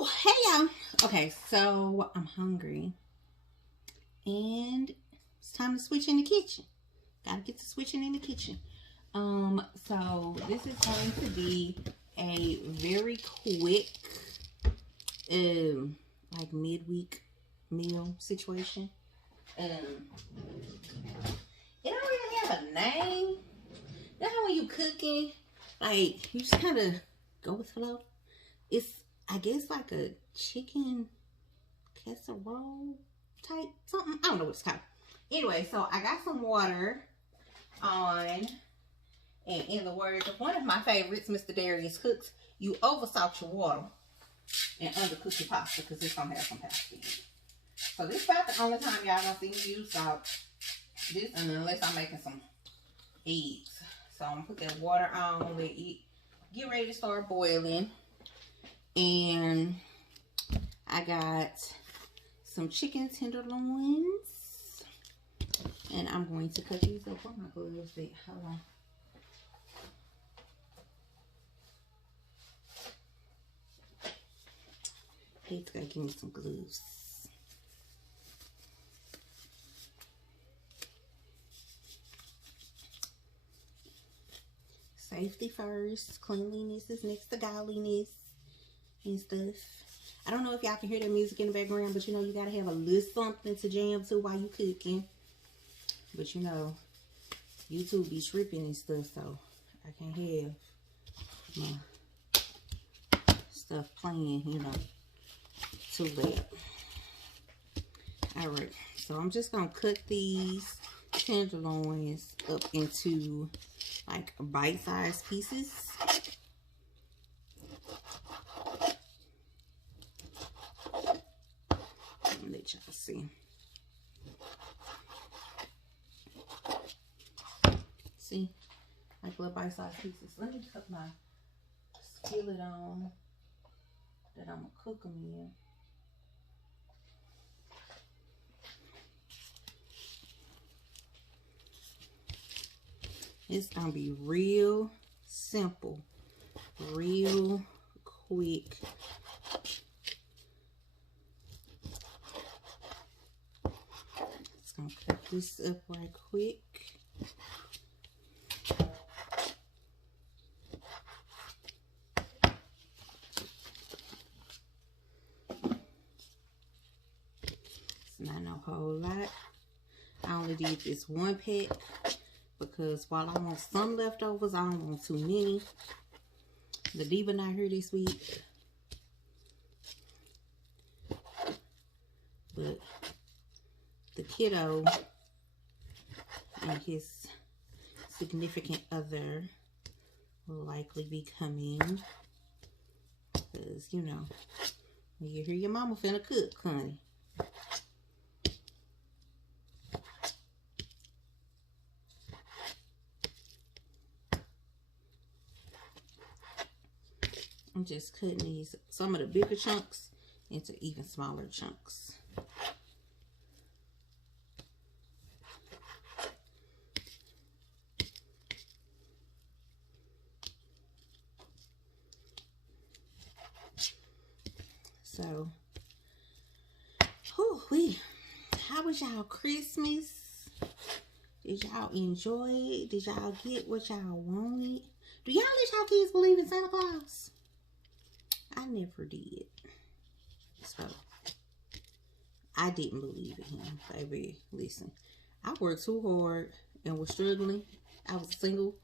Whew, hey y'all. Okay, so I'm hungry. And it's time to switch in the kitchen. Gotta get to switching in the kitchen. So this is going to be a very quick like midweek meal situation. It don't really have a name. You know how when you cooking, like you just kind of go with the flow? It's, I guess, like a chicken casserole type something. I don't know what it's called. Anyway, so I got some water on, and in the words of one of my favorites, Mr. Darius Cooks, you oversalt your water and undercook your pasta because it's gonna have some pasta in it. So this is about the only time y'all gonna see me use salt. This, and unless I'm making some eggs. So I'm gonna put that water on, let it get ready to start boiling. And I got some chicken tenderloins, and I'm going to cut these up. Where my gloves at? Hold on. He's gonna give me some gloves. Safety first. Cleanliness is next to godliness and stuff. I don't know if y'all can hear that music in the background, but you know you gotta have a little something to jam to while you cooking. But you know, YouTube be tripping and stuff, so I can't have my stuff playing, you know, too late. Alright, so I'm just gonna cut these tenderloins up into like bite-sized pieces. Let y'all see. See, like little bite-sized pieces. Let me cut my skillet on that I'm gonna cook them in. It's gonna be real simple, real quick. Just gonna cut this up right quick. It's not no whole lot. I only did this one pack because while I want some leftovers, I don't want too many. The diva not here this week, but the kiddo and his significant other will likely be coming, because you know when you hear your mama finna cook, honey. I'm just cutting these, some of the bigger chunks into even smaller chunks. So, how was y'all Christmas? Did y'all enjoy it? Did y'all get what y'all wanted? Do y'all let y'all kids believe in Santa Claus? I never did. So, I didn't believe in him, baby. Listen, I worked too hard and was struggling. I was a single,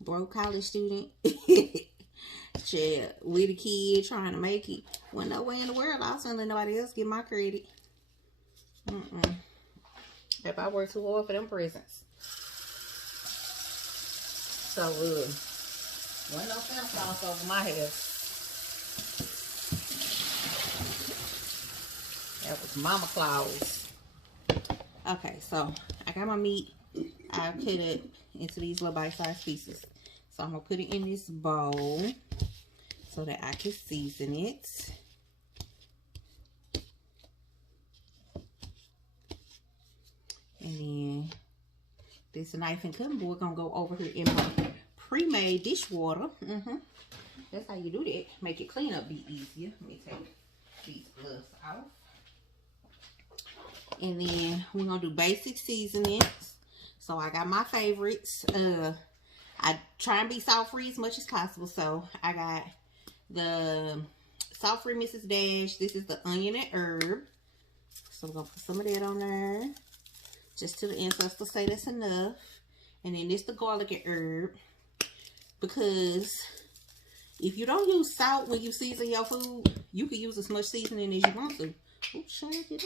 broke college student. Child, with a kid trying to make it. Well, no way in the world I was gonna let nobody else get my credit. If I worked too hard for them presents. So, wasn't no Santa Claus over my head. That was Mama Claus. Okay, so I got my meat. I cut it into these little bite-sized pieces. So I'm gonna put it in this bowl so that I can season it. And then this knife and cutting board gonna go over here in my pre-made dishwater. That's how you do that. Make it clean up be easier. Let me take these gloves off. And then we're gonna do basic seasonings. So I got my favorites. I try and be salt-free as much as possible. So I got the salt-free Mrs. Dash. This is the onion and herb. So we're gonna put some of that on there. Just to the ancestors say that's enough. And then this the garlic and herb. Because if you don't use salt when you season your food, you can use as much seasoning as you want to. Oops, should I get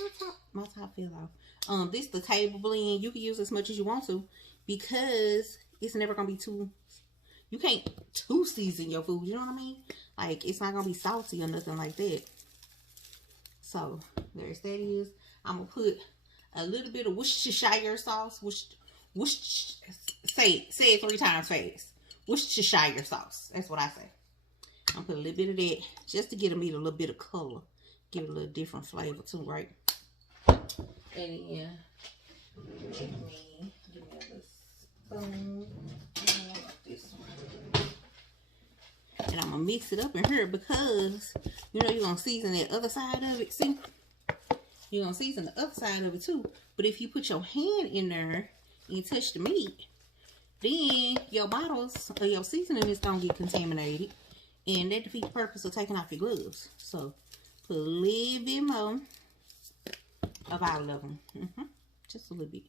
my top fell off. This the table blend. You can use as much as you want to because it's never gonna be too. You can't too season your food. You know what I mean? Like it's not gonna be salty or nothing like that. So there's that is. I'm gonna put a little bit of Worcestershire sauce. Say it 3 times fast. Worcestershire sauce. That's what I say. I'm gonna put a little bit of that just to get them a little bit of color. Give it a little different flavor too, right? And then give me a little spoon. This one. And I'm gonna mix it up in here because you know you're gonna season the other side of it. See? You're gonna season the other side of it too. But if you put your hand in there and touch the meat, then your bottles or your seasoning is gonna get contaminated. And that defeats the purpose of taking off your gloves. So put a little bit more of all of them. Just a little bit.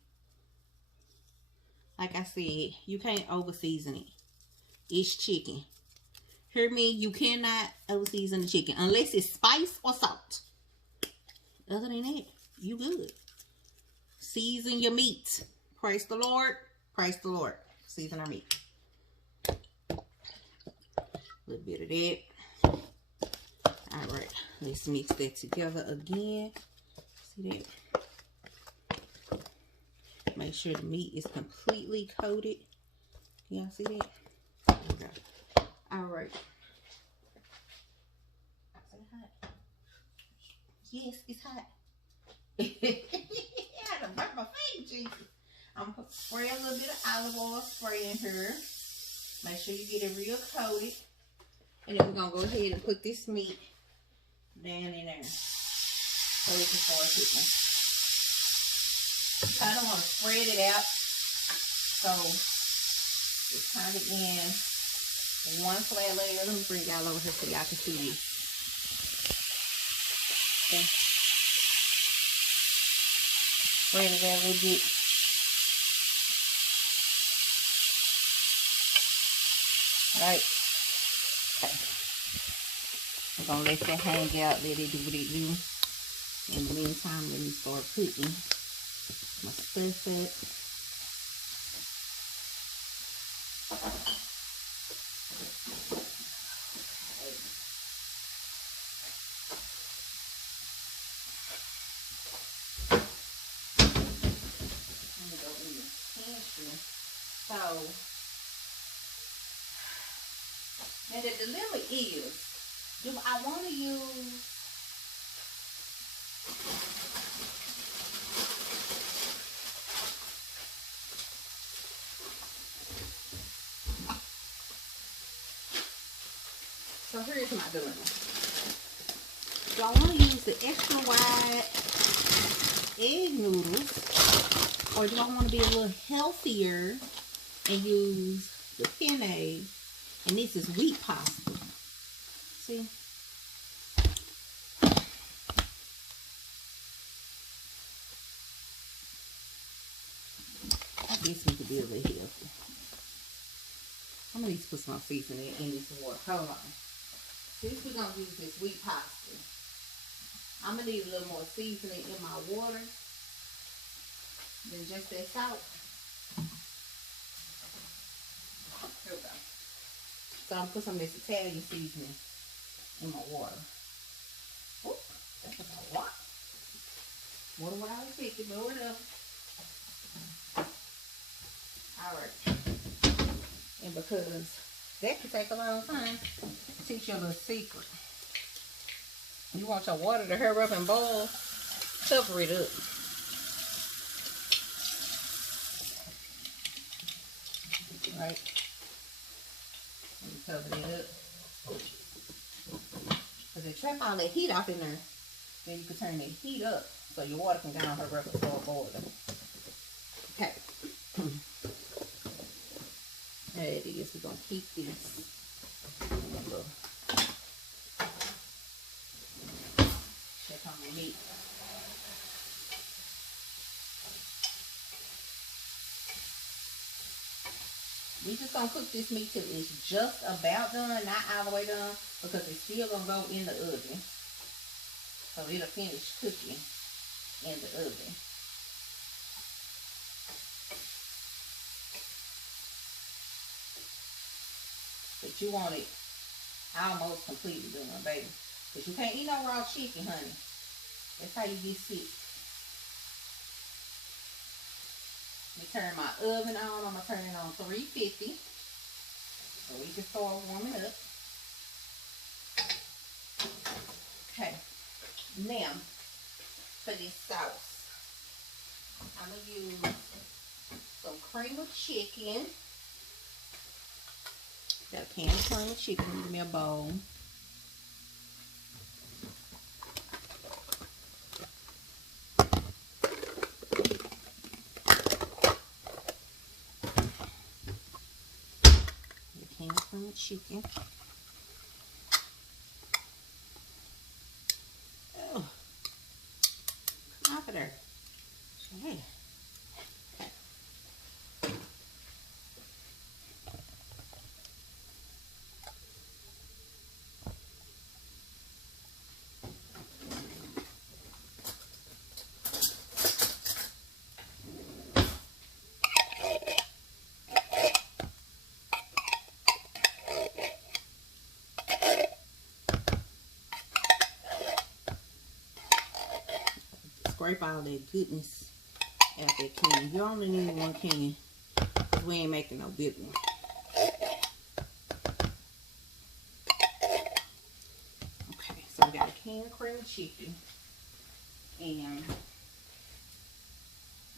Like I said, you can't over season it. It's chicken. Hear me? You cannot over season the chicken unless it's spice or salt. Other than that, you good. Season your meat. Praise the Lord. Praise the Lord. Season our meat. A little bit of that. Alright, let's mix that together again. See that? Make sure the meat is completely coated. Y'all see that? There we go. Alright. Is it hot? Yes, it's hot. I had to burn my finger, Jesus. I'm gonna spray a little bit of olive oil spray in here. Make sure you get it real coated. And then we're gonna go ahead and put this meat down in there so we can start cooking. I don't want to spread it out, so it's kind of in one flat layer. Let me bring y'all over here so y'all can see this. Okay. Spread it out a little bit. Right. Okay. I'm going to let that hang out, let it do what it do. In the meantime, let me start cooking my stuff up. I'm going to go in the pantry. So, now the dilemma is, do I want to use so here's my dilemma. Do I want to use the extra wide egg noodles, or do I want to be a little healthier and use the penne? And this is wheat pasta. See? I guess we could be a little healthy. I'm going to need to put some seasoning in this water. Hold on. Since we're going to use this wheat pasta, I'm going to need a little more seasoning in my water than just that salt. Here we go. So I'm going to put some of this Italian seasoning in my water. Oop, that's a lot. More than what I was thinking, but whatever. Alright. And because that could take a long time, I'll teach you a little secret. You want your water to hurry up and boil, cover it up. Right? Cover it up. Because they trap all that heat off in there. Then you can turn the heat up so your water can go on her up and start boiling. Okay. There it is. We're going to keep this. Check on the meat. We just gonna cook this meat till it's just about done, not all the way done, because it's still gonna go in the oven. So it'll finish cooking in the oven. But you want it almost completely done, baby. Because you can't eat no raw chicken, honey. That's how you get sick. Let me turn my oven on. I'm going to turn it on 350. So we can start warming up. Okay. Now, for this sauce, I'm going to use some cream of chicken. Got a can of cream of chicken. Give me a bowl. Cream chicken. Oh, come over there. Yeah. Scrape all that goodness out that can. You only need one can. We ain't making no big one. Okay, so we got a can of cream chicken. And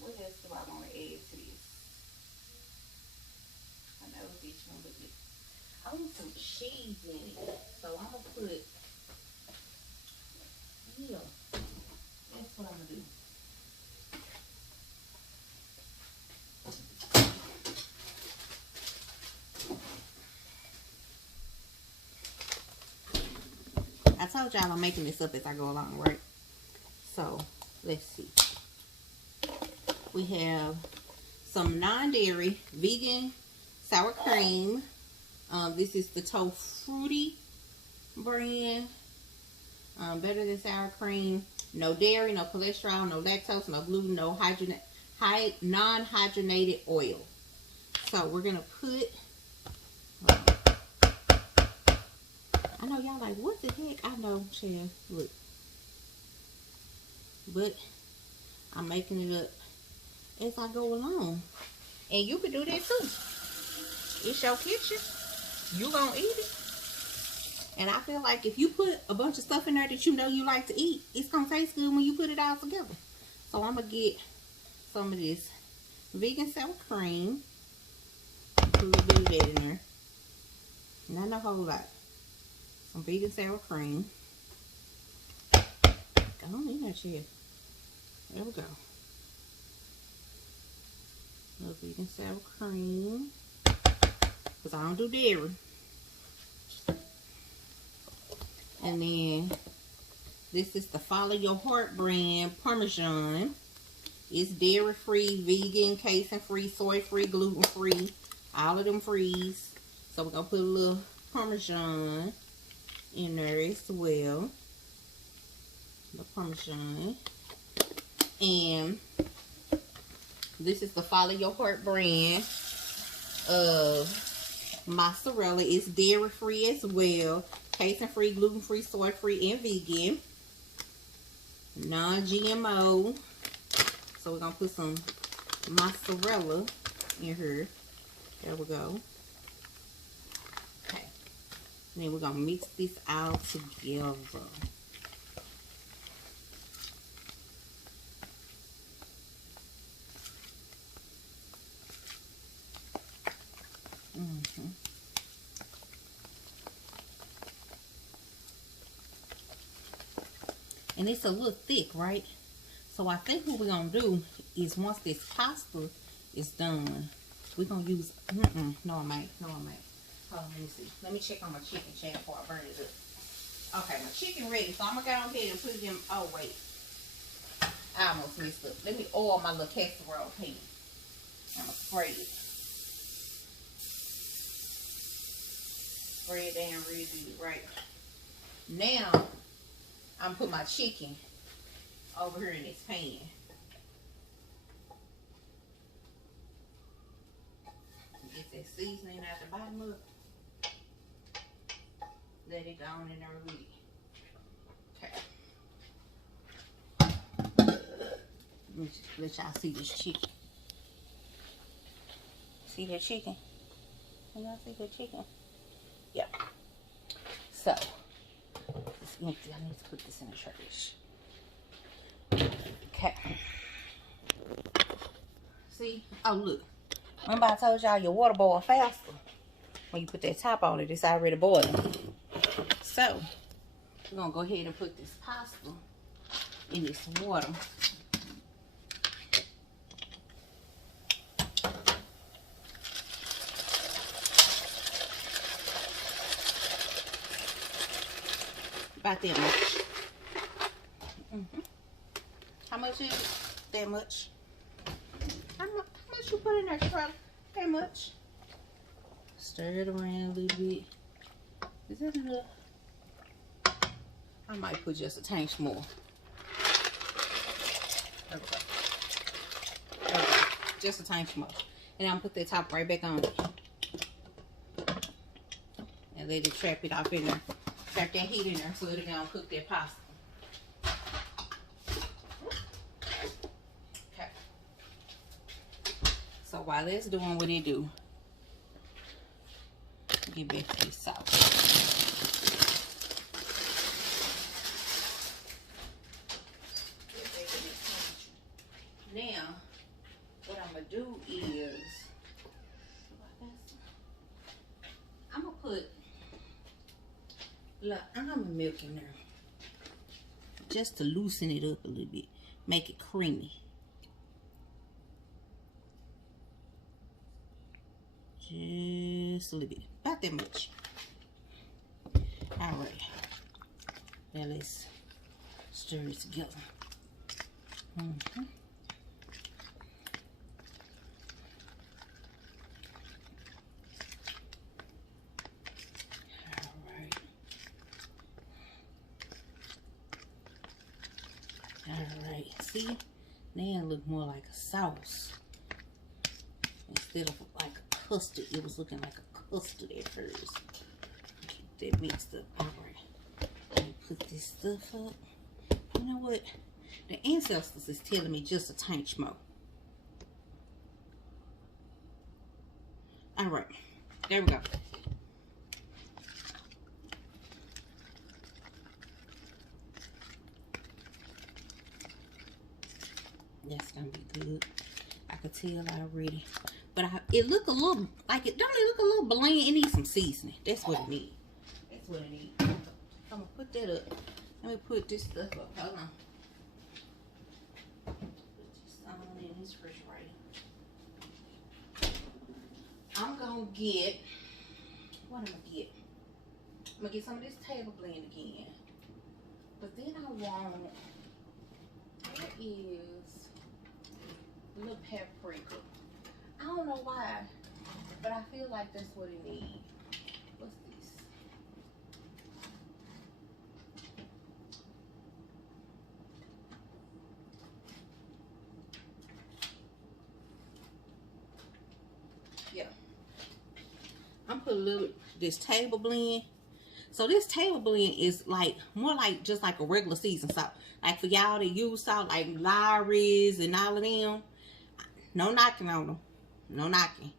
what else do I want to add to this? I know this one look good. I want some cheese in it. So I'm going to put, yeah. That's what I'm going to do. I told y'all I'm making this up as I go along, right? So, let's see. We have some non-dairy vegan sour cream. This is the Tofu Fruity brand. Better than sour cream. No dairy, no cholesterol, no lactose, no gluten, no non-hydrogenated oil. So we're gonna put. I know y'all like, what the heck? I know, Chad. Look, but I'm making it up as I go along, and you can do that too. It's your kitchen. You gonna eat it. And I feel like if you put a bunch of stuff in there that you know you like to eat, it's going to taste good when you put it all together. So I'm going to get some of this vegan sour cream. Put a little bit of that in there. Not a whole lot. Some vegan sour cream. Go on in there, chill. There we go. A little vegan sour cream. Because I don't do dairy. And then this is the Follow Your Heart brand Parmesan. It's dairy-free, vegan, casein-free, soy-free, gluten-free. All of them freeze. So we're going to put a little Parmesan in there as well. The Parmesan. And this is the Follow Your Heart brand of mozzarella. It's dairy-free as well. Casein-free, gluten-free, soy-free, and vegan. Non-GMO. So we're going to put some mozzarella in here. There we go. Okay. And then we're going to mix this all together. And it's a little thick, right? So I think what we're going to do is once this pasta is done, we're going to use... No, I might. Hold on, let me see. Let me check on my chicken chat before I burn it up. Okay, my chicken ready. So I'm going to go ahead and put it in... Oh, wait. I almost messed up. Let me oil my little casserole pan. I'm going to spray it. Spray it down really good, right? Now, I'm put my chicken over here in this pan. Get that seasoning out the bottom of it. Let it go on in there with it. Okay. Let y'all see this chicken. See that chicken? Can y'all see that chicken? Yeah. So, it's empty. I need to put this in the trash. Okay. See? Oh, look. Remember I told y'all your water boil faster when you put that top on it. It's already boiling. So, we're going to go ahead and put this pasta in this water. About that much. How much is it? That much. How much you put in there, Charlie? That much. Stir it around a little bit. Is that enough? I might put just a tank more. Okay. Just a tank more. And I'm gonna put that top right back on. And let it trap it off in there. Trap that heat in there so it'll gonna cook that pasta. Okay. So while it's doing what it do, get back to this sauce. Now, what I'm gonna do is I'm gonna put almond milk in there just to loosen it up a little bit, make it creamy. Just a little bit, about that much. All right, now let's stir it together. Alright, see? Now it look more like a sauce. Instead of like a custard, it was looking like a custard at first. Keep that mixed up. Alright. Let me put this stuff up. You know what? The ancestors is telling me just a tiny more. Alright. There we go. That's gonna be good. I could tell already. But it look a little like it. Don't it look a little bland? It needs some seasoning. That's what it needs. That's what it needs. I'm gonna put that up. Let me put this stuff up. Hold on. Put this on in this refrigerator. I'm gonna get. What I'm gonna get? I'm gonna get some of this table blend again. But then I want. What is a little paprika? I don't know why, but I feel like that's what it needs. What's this? Yeah. I'm putting a little this table blend. So this table blend is like more like just like a regular seasoned salt. Like for y'all that use salt like Lawry's and all of them. No knocking on them. No knocking.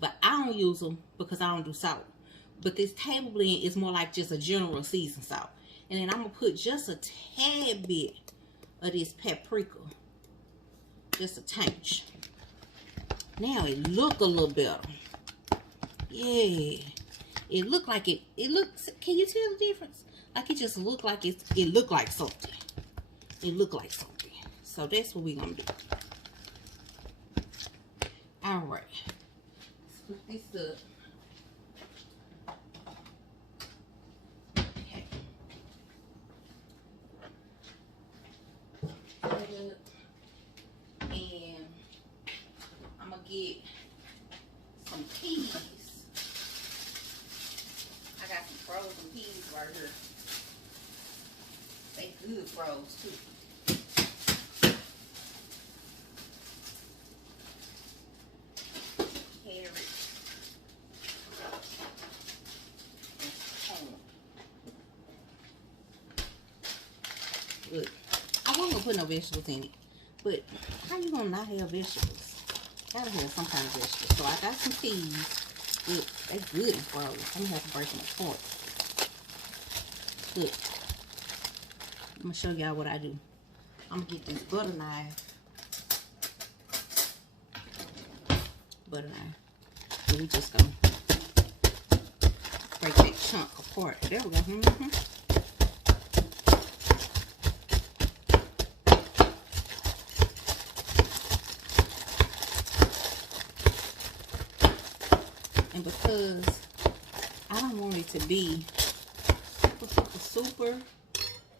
But I don't use them because I don't do salt. But this table blend is more like just a general seasoned salt. And then I'm going to put just a tad bit of this paprika. Just a tinge. Now it look a little better. Yeah. It look like it looks, can you tell the difference? Like it just look like it look like something. it look like something. So that's what we're gonna do. All right, split this up. Okay. And I'm gonna get some peas. I got some frozen peas right here. They good froze too. Look, I wasn't gonna put no vegetables in it, but how you gonna not have vegetables? Gotta have some kind of vegetables. So I got some peas. Look, they good and frozen. I'm gonna have to break them apart. Look, I'm gonna show y'all what I do. I'm gonna get this butter knife. And we just gonna break that chunk apart. There we go. And because I don't want it to be super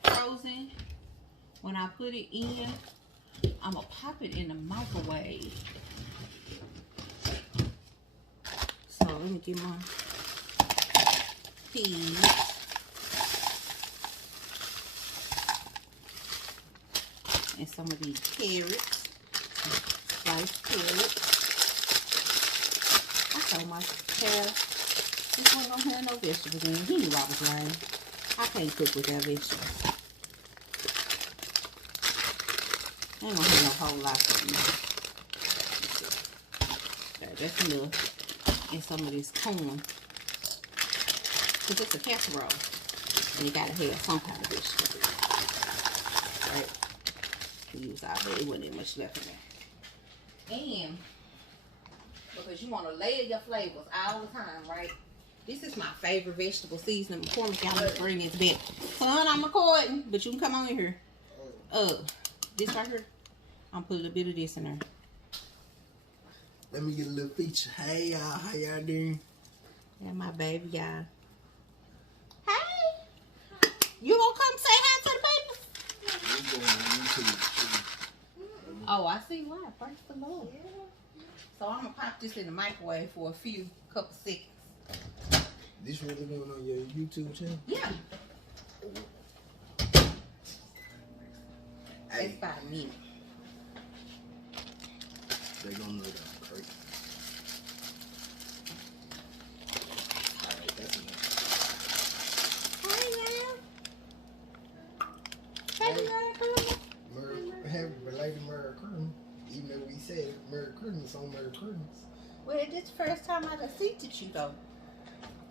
frozen, when I put it in, I'm gonna pop it in the microwave. So let me get my peas. And some of these carrots, sliced carrots. I told my child, this one don't have no vegetables in it. He knew I was lying. I can't cook without vegetables. I ain't gonna have no whole lot of them. Okay, that's enough. And some of this corn. Because it's a casserole. And you gotta have some kind of vegetable. Right? We use our bed. It wasn't that much left in there. And because you want to layer your flavors all the time, right? This is my favorite vegetable seasoning. McCormick, y'all need to bring this back. Son, I'm recording, but you can come on in here. This right here, I'm put a little bit of this in there. Let me get a little feature. Hey y'all, how y'all doing? Yeah, my baby, y'all. Hey! You gonna come say hi to the baby? I'm going on YouTube. Oh, I see why. Praise the Lord. So I'm gonna pop this in the microwave for a couple seconds. This really going on your YouTube channel? Yeah. Hey. It's about a minute. They gonna know that I'm crazy. Alright, that's enough. Happy belated Merry Christmas. Even though we said Merry Christmas on Merry Christmas. Well, this the first time I done seen you though.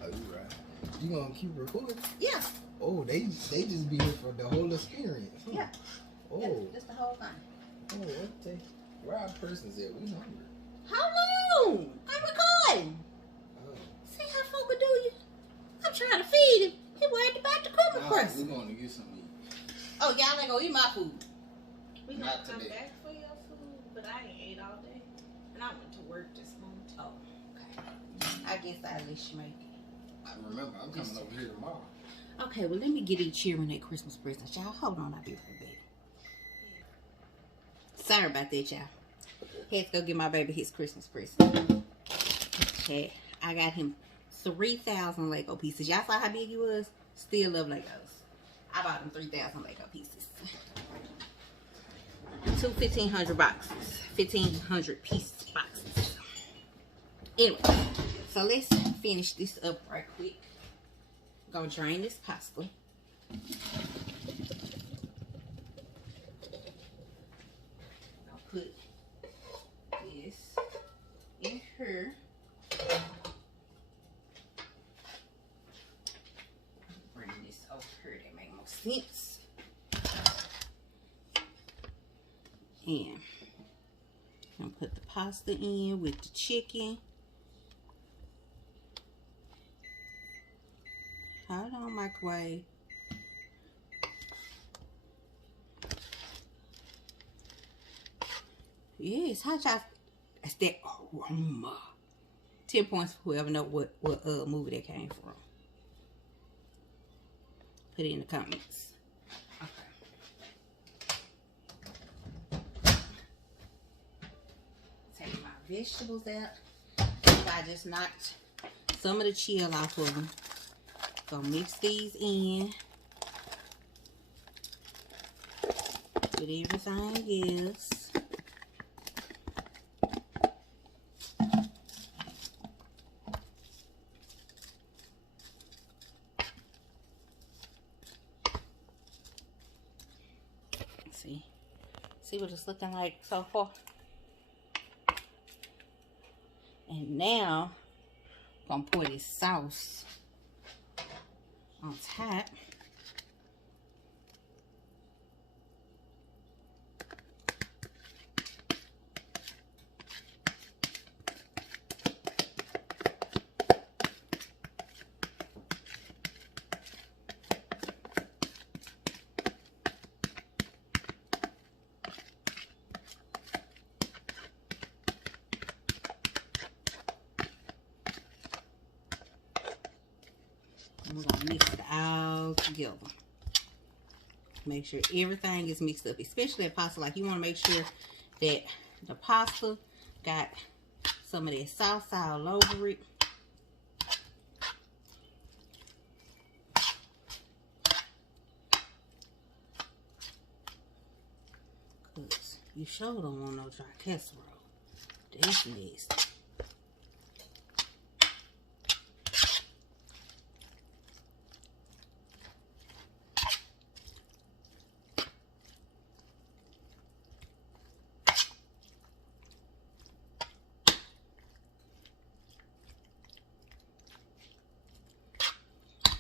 Oh, you right. You gonna keep recording? Yeah. Oh, they just be here for the whole experience. Huh? Yeah. Oh. Yeah, just the whole thing. Oh, okay. Where our person's at? We hungry. How long? I'm recording. Oh. See how folk do you? I'm trying to feed him. He worried about the Christmas present. We're going to get some meat. Oh, y'all ain't gonna eat my food. We Not gonna come today. back for your food, but I ain't ate all day. And I went to work this morning. Oh, okay. I guess I'll let you make it. I remember, I'm coming over here tomorrow. Okay, well, let me get each cheering that Christmas present. Y'all, hold on. I'll be right back. Sorry about that, y'all. Had to go get my baby his Christmas present. Okay, I got him 3,000 Lego pieces. Y'all saw how big he was? Still love Legos. I bought him 3,000 Lego pieces. 2 1,500 boxes. 1,500 piece boxes. Anyway, so let's finish this up right quick. Gonna drain this pasta. I'll put this in here. Bring this over here. That make more sense. And I'm gonna put the pasta in with the chicken. Hold on, microwave. Yes, hot chocolate. That's that aroma. 10 points for whoever know what movie that came from. Put it in the comments. Okay. Take my vegetables out. I just knocked some of the chill off of them. Gonna mix these in with everything else. See what it's looking like so far. And now I'm gonna pour this sauce on top. We're gonna mix it all together. Make sure everything is mixed up, especially that pasta. Like, you want to make sure that the pasta got some of that sauce all over it. Cause you sure don't want no dry casserole. That's nasty.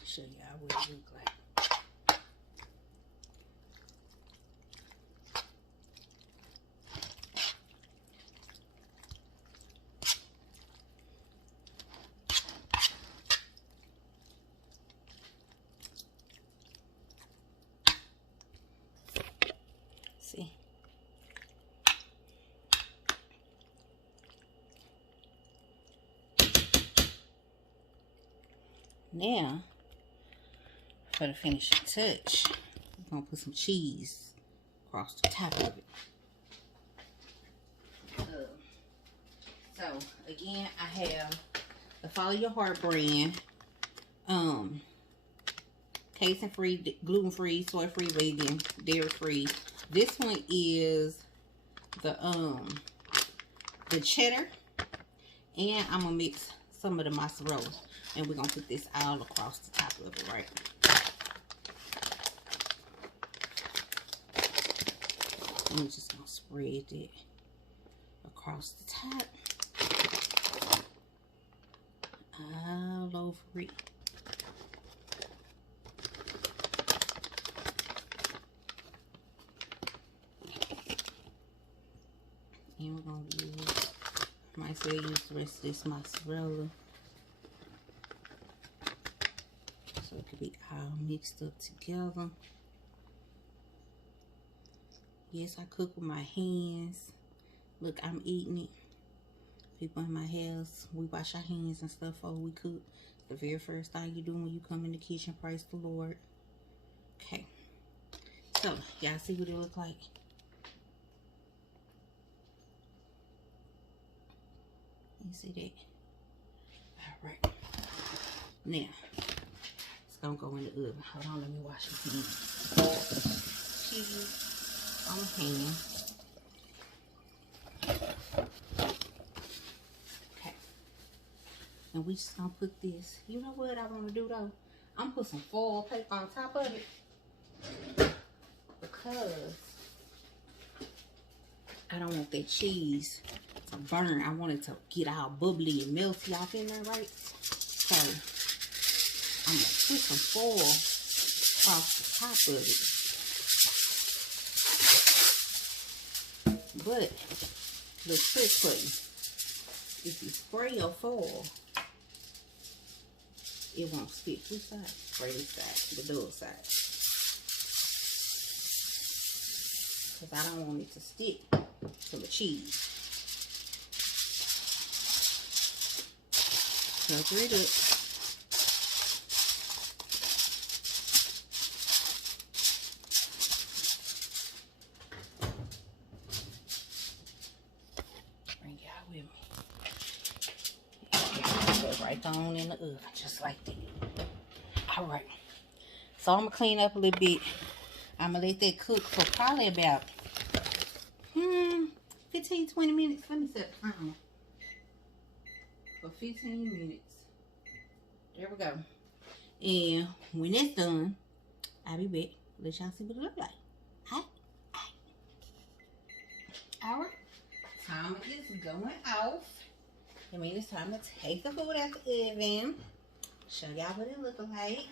Show y'all what it look like. See? Now, for the finishing touch, we're gonna put some cheese across the top of it. So again, I have the Follow Your Heart brand, casein free, gluten free, soy free, vegan, dairy free. This one is the cheddar, and I'm gonna mix some of the mozzarella, and we're gonna put this all across the top of it, right? I'm just gonna spread it across the top, all over it. And we're gonna use, might as well use the rest of this mozzarella, so it could be all mixed up together. Yes, I cook with my hands. Look, I'm eating it. People in my house, we wash our hands and stuff before we cook. The very first thing you do when you come in the kitchen, praise the Lord. Okay. So, y'all see what it look like? You see that? Alright. Now, it's gonna go in the oven. Hold on, let me wash my hands. Cheese on the pan. Okay. And we just gonna put this. You know what I want to do though? I'm gonna put some foil paper on top of it, because I don't want that cheese to burn. I want it to get all bubbly and melty off in there, right? So I'm gonna put some foil across the top of it. But the trick for you, if you spray your foil, it won't stick. Which side? Spray this side, the dull side. Because I don't want it to stick. some cheese. Cover it up. Bring y'all with me. Go right on in the oven, just like that. All right. So I'm gonna clean up a little bit. I'm gonna let that cook for probably about 15-20 minutes. Let me set the timer for 15 minutes. There we go. And when that's done, I'll be back. Let y'all see what it look like. Alright. Timer is going off. I mean, it's time to take the food out the oven. Show y'all what it look like.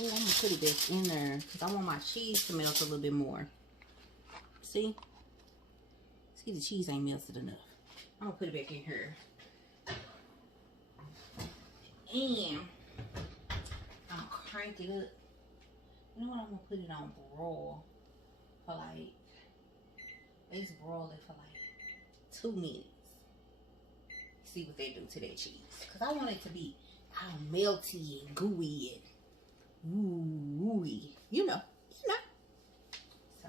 Oh, I'm gonna put it back in there because I want my cheese to melt a little bit more. See? See, the cheese ain't melted enough. I'm gonna put it back in here. And I'm gonna crank it up. You know what? I'm gonna put it on broil for like, let's broil it for like 2 minutes. See what they do to that cheese. Because I want it to be all melty and gooey and ooey, you know. So,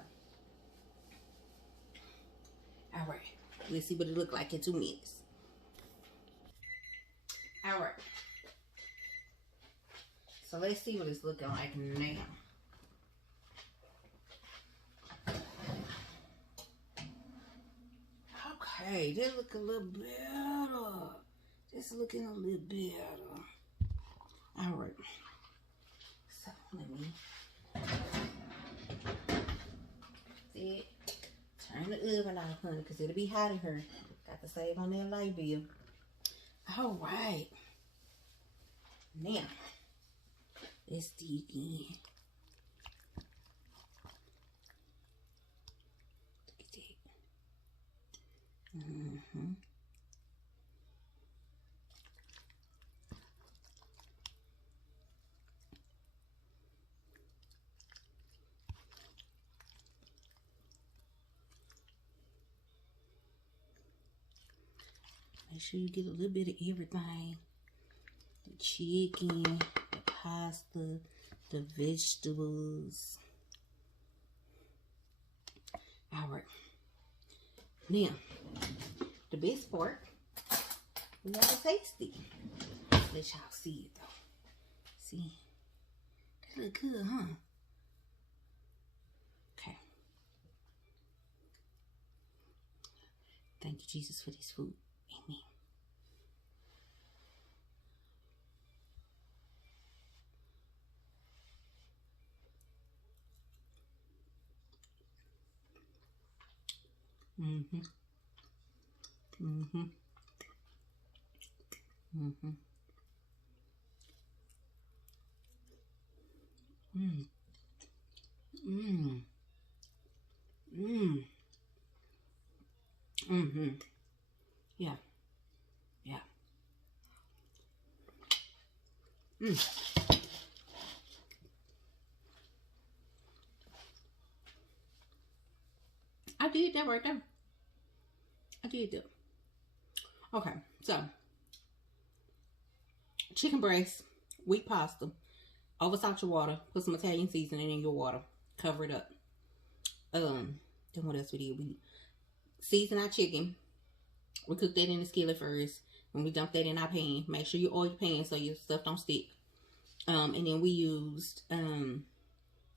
all right, let's see what it look like in 2 minutes. All right, so let's see what it's looking like now. Okay, they look a little better. Just looking a little better. All right. So let me see it. Turn the oven off, honey, because it'll be hot in here. Got to save on that light bill. All right. Now, let's dig in. Look at that. Make sure you get a little bit of everything. The chicken, the pasta, the vegetables. All right. Now, the best part, we gotta taste it. Let y'all see it though. See? That look good, huh? Okay. Thank you, Jesus, for this food. Amen. Yeah. Yeah. I did that right there. I did that. Okay, so chicken breast, wheat pasta, over salt your water, put some Italian seasoning in your water, cover it up. Then what else we did? We season our chicken. We cook that in the skillet first. When we dump that in our pan, make sure you oil your pan so your stuff don't stick. And then we used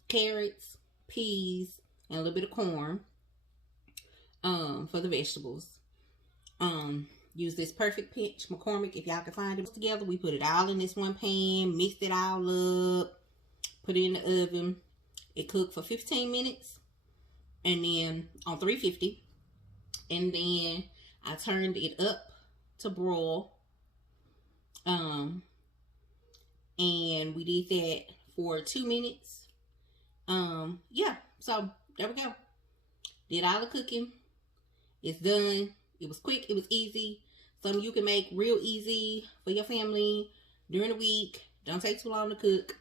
carrots, peas, and a little bit of corn for the vegetables. Use this Perfect Pinch, McCormick, if y'all can find it together. We put it all in this one pan, mixed it all up, put it in the oven. It cooked for 15 minutes, and then on 350, and then I turned it up to broil. And we did that for 2 minutes. Yeah, so there we go. Did all the cooking. It's done. It was quick. It was easy. something you can make real easy for your family during the week. Don't take too long to cook.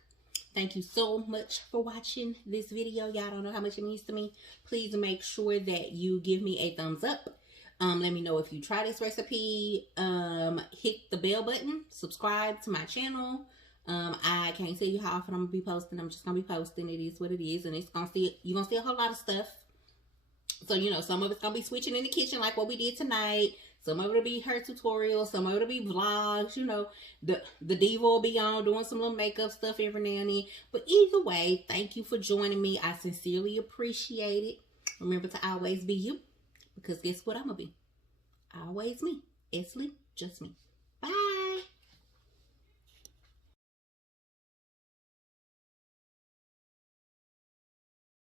Thank you so much for watching this video. Y'all don't know how much it means to me. Please make sure that you give me a thumbs up. Let me know if you try this recipe. Hit the bell button. Subscribe to my channel. I can't tell you how often I'm gonna be posting. I'm just gonna be posting. It is what it is, and you're gonna see a whole lot of stuff. So you know, some of it's gonna be switching in the kitchen like what we did tonight. Some of it'll be her tutorials. Some of it'll be vlogs. You know, the diva will be on doing some little makeup stuff every now and then. But either way, thank you for joining me. I sincerely appreciate it. Remember to always be you, because guess what I'm gonna be? Always me. Esley, just me.